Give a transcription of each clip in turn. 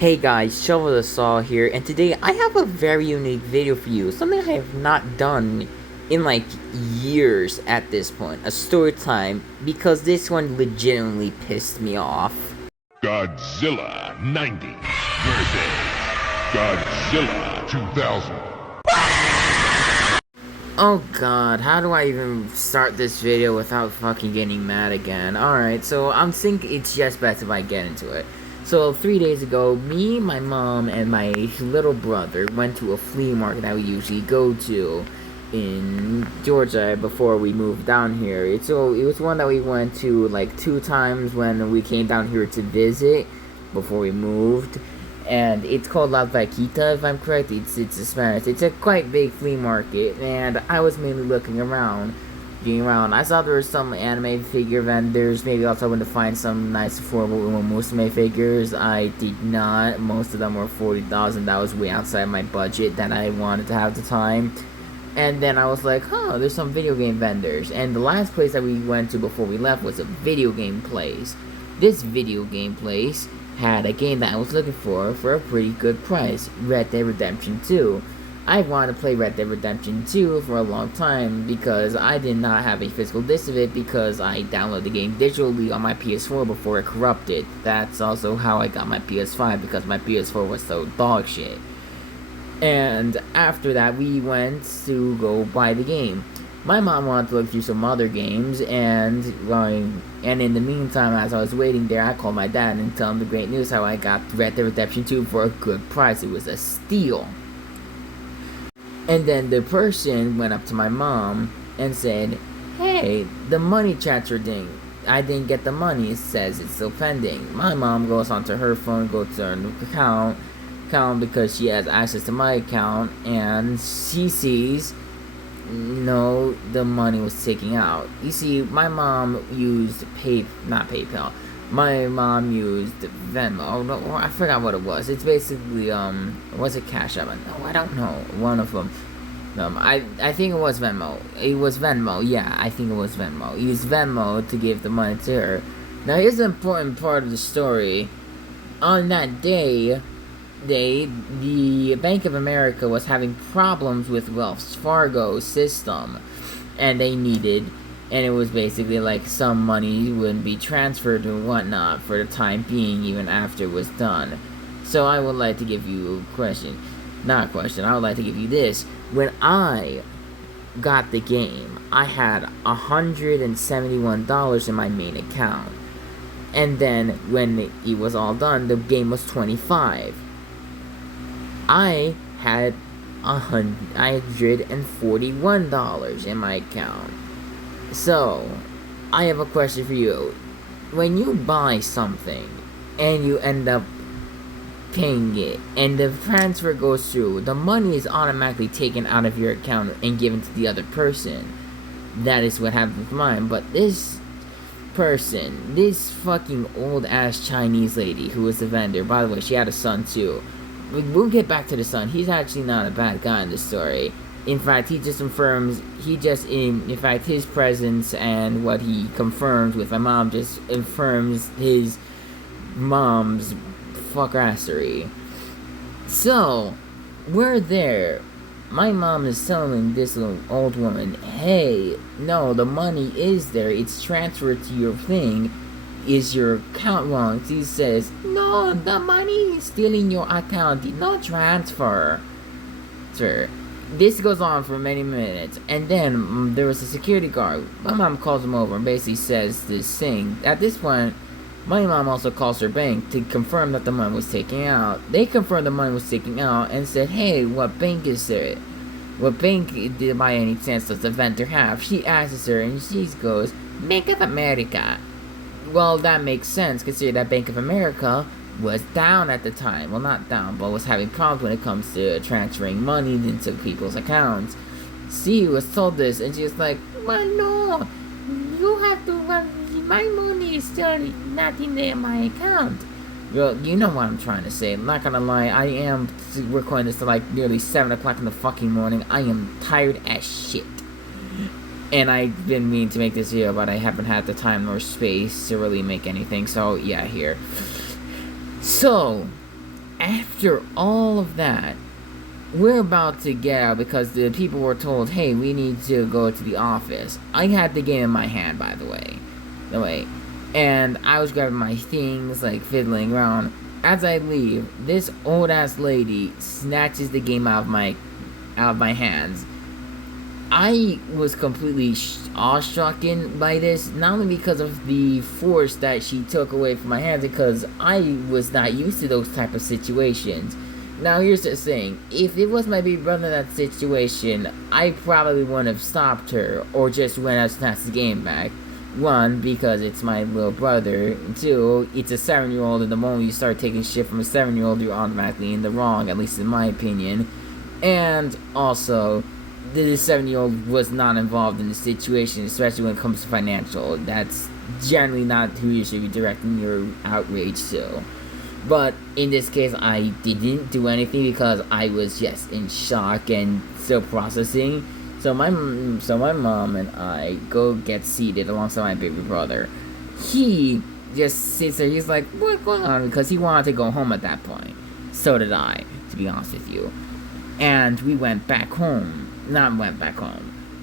Hey guys, Shovel the Saw here, and today I have a very unique video for you. Something I have not done in like years at this point. A story time, because this one legitimately pissed me off. Godzilla 90 versus Godzilla 2000. Oh god, how do I even start this video without fucking getting mad again? Alright, so I'm thinking it's just best if I get into it. So 3 days ago, me, my mom, and my little brother went to a flea market that we usually go to in Georgia before we moved down here. It was one that we went to like 2 times when we came down here to visit before we moved. And it's called La Vaquita, if I'm correct. It's a Spanish. It's a quite big flea market, and I was mainly looking around. I saw there were some anime figure vendors. Maybe also went to find some nice affordable Uma Musume figures. I did not. Most of them were 40,000. That was way outside my budget that I wanted to have at the time. And then I was like, huh, there's some video game vendors. And the last place that we went to before we left was a video game place. This video game place had a game that I was looking for a pretty good price. Red Dead Redemption 2. I wanted to play Red Dead Redemption 2 for a long time because I did not have a physical disc of it because I downloaded the game digitally on my PS4 before it corrupted. That's also how I got my PS5 because my PS4 was so dog shit. And after that, we went to go buy the game. My mom wanted to look through some other games, and in the meantime, as I was waiting there, I called my dad and told him the great news how I got Red Dead Redemption 2 for a good price. It was a steal. And then the person went up to my mom and said, hey, the money transfer thing, I didn't get the money, it says it's still pending. My mom goes onto her phone, goes to her account because she has access to my account, and she sees, no, the money was taken out. You see, my mom used not PayPal. My mom used Venmo. Oh, no, I forgot what it was. It's basically, was it Cash App? No, I don't know. One of them. I think it was Venmo. It was Venmo. Yeah, I think it was Venmo. He used Venmo to give the money to her. Now, here's the important part of the story. On that day, the Bank of America was having problems with Wells Fargo system, and it was basically like some money wouldn't be transferred and whatnot for the time being, even after it was done. So I would like to give you a question. I would like to give you this. When I got the game, I had $171 in my main account. And then when it was all done, the game was $25. I had $141 in my account. So, I have a question for you. When you buy something and you end up paying it and the transfer goes through, the money is automatically taken out of your account and given to the other person. That is what happened with mine. But this person, this fucking old ass Chinese lady who was the vendor, by the way, she had a son too. We'll get back to the son. He's actually not a bad guy in this story. In fact, his presence and what he confirms with my mom just affirms his mom's fuckerassery. So, we're there. My mom is telling this little old woman, hey, no, the money is there. It's transferred to your thing. Is your account wrong? She says, no, the money is still in your account. Did not transfer. Sir. This goes on for many minutes, and then there was a security guard. My mom calls him over and basically says this thing. At this point, my mom also calls her bank to confirm that the money was taken out. They confirmed the money was taken out and said, hey, what bank is it? What bank did by any chance does the vendor have? She asks her, and she goes, Bank of America. Well, that makes sense, considering that Bank of America was down at the time. Well, not down, but was having problems when it comes to transferring money into people's accounts. She was told this, and she was like, well, no, you have to, my money is still not in my account. Well, you know what I'm trying to say. I'm not gonna lie, I am recording this to like nearly 7 o'clock in the fucking morning. I am tired as shit. And I've been meaning to make this video, but I haven't had the time or space to really make anything, so yeah, here. So, after all of that, we're about to get out because the people were told, hey, we need to go to the office. I had the game in my hand, by the way. And I was grabbing my things, like fiddling around. As I leave, this old ass lady snatches the game out of my hands. I was completely awestruck by this, not only because of the force that she took away from my hands, because I was not used to those type of situations. Now here's the thing, if it was my big brother in that situation, I probably wouldn't have stopped her, or just went out and snatched the game back. One, because it's my little brother. Two, it's a 7-year-old, and the moment you start taking shit from a 7-year-old, you're automatically in the wrong, at least in my opinion. And also, the 7-year-old was not involved in the situation, especially when it comes to financial. That's generally not who you should be directing your outrage to. But in this case, I didn't do anything because I was just in shock and still processing. So my mom and I go get seated alongside my baby brother. He just sits there. He's like, "What's going on?" Because he wanted to go home at that point. So did I, to be honest with you. And we went back home.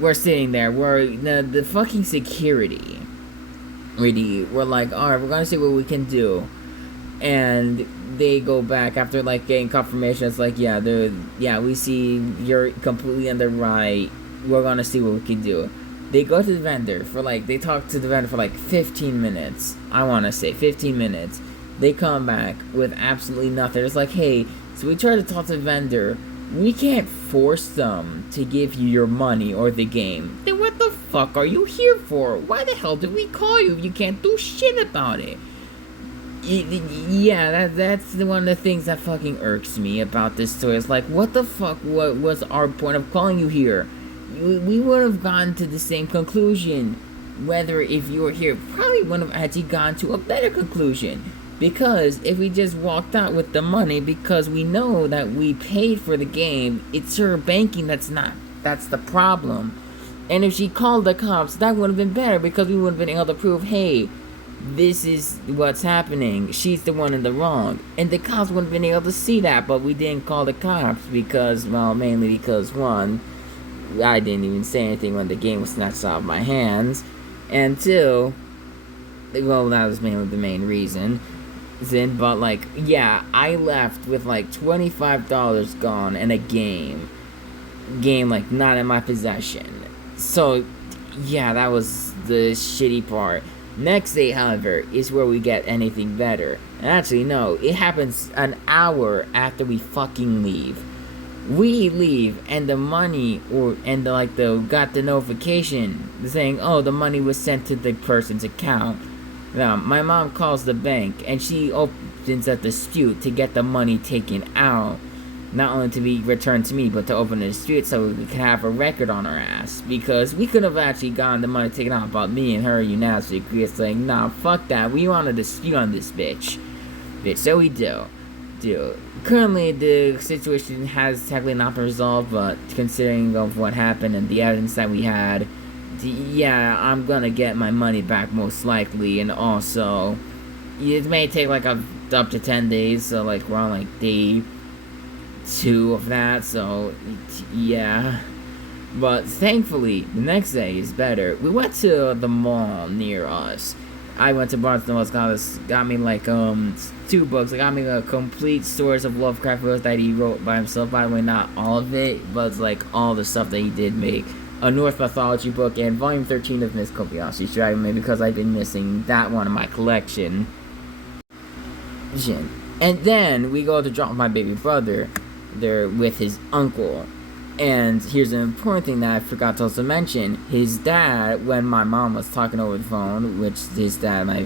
We're sitting there. The fucking security. We're like, alright, we're gonna see what we can do. And they go back after like getting confirmation. It's like, yeah, we see you're completely on the right. We're gonna see what we can do. They go to the vendor they talk to the vendor for like 15 minutes. I wanna say 15 minutes. They come back with absolutely nothing. It's like, hey, so we try to talk to the vendor. We can't force them to give you your money or the game. Then what the fuck are you here for? Why the hell did we call you if you can't do shit about it? Yeah, that's one of the things that fucking irks me about this story. It's like, what the fuck, what was our point of calling you here? We would have gotten to the same conclusion. Whether if you were here, probably would have actually gone to a better conclusion. Because if we just walked out with the money, because we know that we paid for the game, it's her banking that's the problem. And if she called the cops, that would have been better, because we would have been able to prove, hey, this is what's happening. She's the one in the wrong. And the cops would have been able to see that, but we didn't call the cops because, well, mainly because, one, I didn't even say anything when the game was snatched out of my hands. And two, well, that was mainly the main reason. But like, yeah, I left with like $25 gone and a game like not in my possession. So yeah, that was the shitty part. Next day, however, is where we get anything better. And actually, no, it happens an hour after we fucking leave. We leave, and the money, got the notification saying, oh, the money was sent to the person's account. Now, my mom calls the bank, and she opens a dispute to get the money taken out. Not only to be returned to me, but to open a dispute so we could have a record on our ass. Because we could have actually gotten the money taken out, but me and her unanimously agree. It's like, nah, fuck that. We want a dispute on this bitch. So we do. Currently, the situation has technically not been resolved, but considering of what happened and the evidence that we had, yeah, I'm gonna get my money back most likely. And also, it may take like up to 10 days, so like we're on like day 2 of that, so yeah. But thankfully, the next day is better. We went to the mall near us. I went to Barnes & Noble, got me like 2 books. I got me a complete stories of Lovecraft books that he wrote by himself. By the way, not all of it, but it's like all the stuff that he did make. A Norse mythology book and volume 13 of Miss Kobayashi's Dragon Maid, because I've been missing that one in my collection. And then we go to drop my baby brother there with his uncle. And here's an important thing that I forgot to also mention. His dad, when my mom was talking over the phone, which his dad, my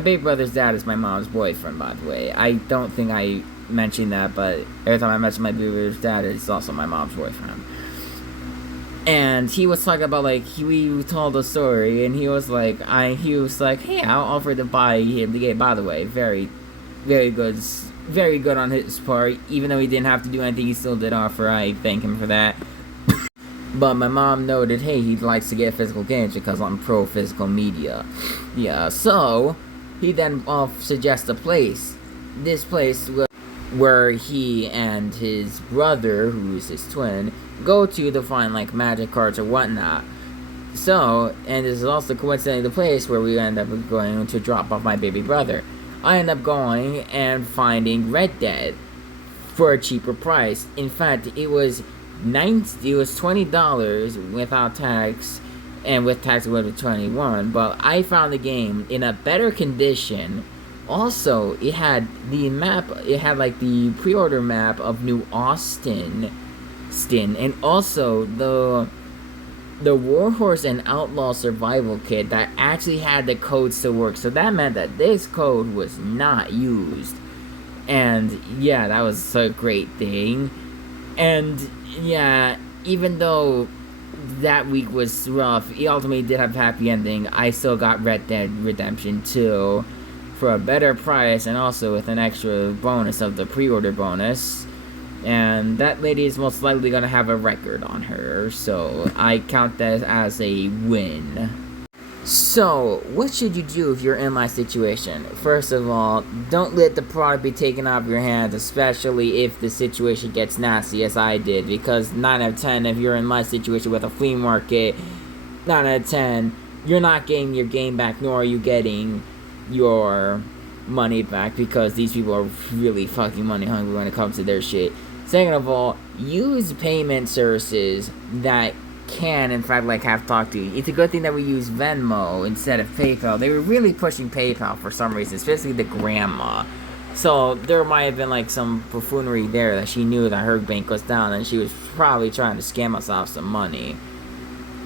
baby brother's dad is my mom's boyfriend, by the way. I don't think I mentioned that, but every time I mention my baby brother's dad, it's also my mom's boyfriend. And he was talking about, like, we told a story, and he was like, hey, I'll offer to buy him the game. By the way, very, very good on his part. Even though he didn't have to do anything, he still did offer. I thank him for that. But my mom noted, hey, he likes to get physical games because I'm pro physical media. Yeah, so he then suggests a place. This place where he and his brother, who's his twin, go to find like magic cards or whatnot. So, and this is also coincidentally the place where we end up going to drop off my baby brother. I end up going and finding Red Dead for a cheaper price. In fact, it was $20 without tax, and with tax it would be $21. But I found the game in a better condition. Also, it had the map. It had like the pre-order map of New Austin, and also the Warhorse and Outlaw Survival Kit that actually had the codes to work. So that meant that this code was not used. And yeah, that was a great thing. And yeah, even though that week was rough, it ultimately did have a happy ending. I still got Red Dead Redemption 2 for a better price, and also with an extra bonus of the pre-order bonus. And that lady is most likely going to have a record on her, so I count that as a win. So, what should you do if you're in my situation? First of all, don't let the product be taken off your hands, especially if the situation gets nasty as I did, because 9 out of 10, if you're in my situation with a flea market, 9 out of 10, you're not getting your game back, nor are you getting your money back, because these people are really fucking money hungry when it comes to their shit. Second of all, use payment services that can, in fact, like, have talked to you. It's a good thing that we use Venmo instead of PayPal. They were really pushing PayPal for some reason, especially the grandma. So there might have been like some buffoonery there that she knew that her bank was down and she was probably trying to scam us off some money.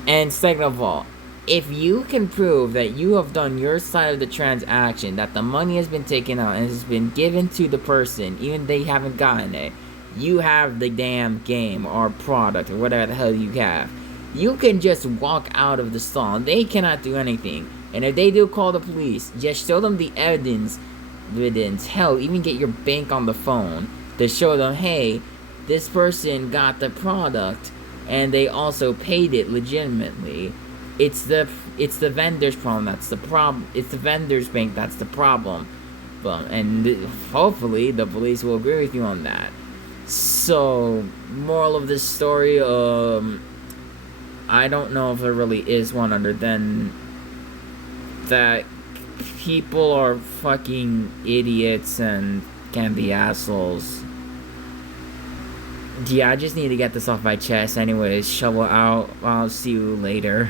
And second of all, if you can prove that you have done your side of the transaction, that the money has been taken out and has been given to the person, even if they haven't gotten it, you have the damn game or product or whatever the hell you have. You can just walk out of the stall. They cannot do anything. And if they do call the police, just show them the evidence. Hell, even get your bank on the phone to show them, hey, this person got the product and they also paid it legitimately. It's the vendor's problem that's the problem. It's the vendor's bank that's the problem. And hopefully the police will agree with you on that. So, moral of this story, I don't know if there really is one, other than that people are fucking idiots and can be assholes. Yeah, I just need to get this off my chest. Anyways, shovel out. I'll see you later.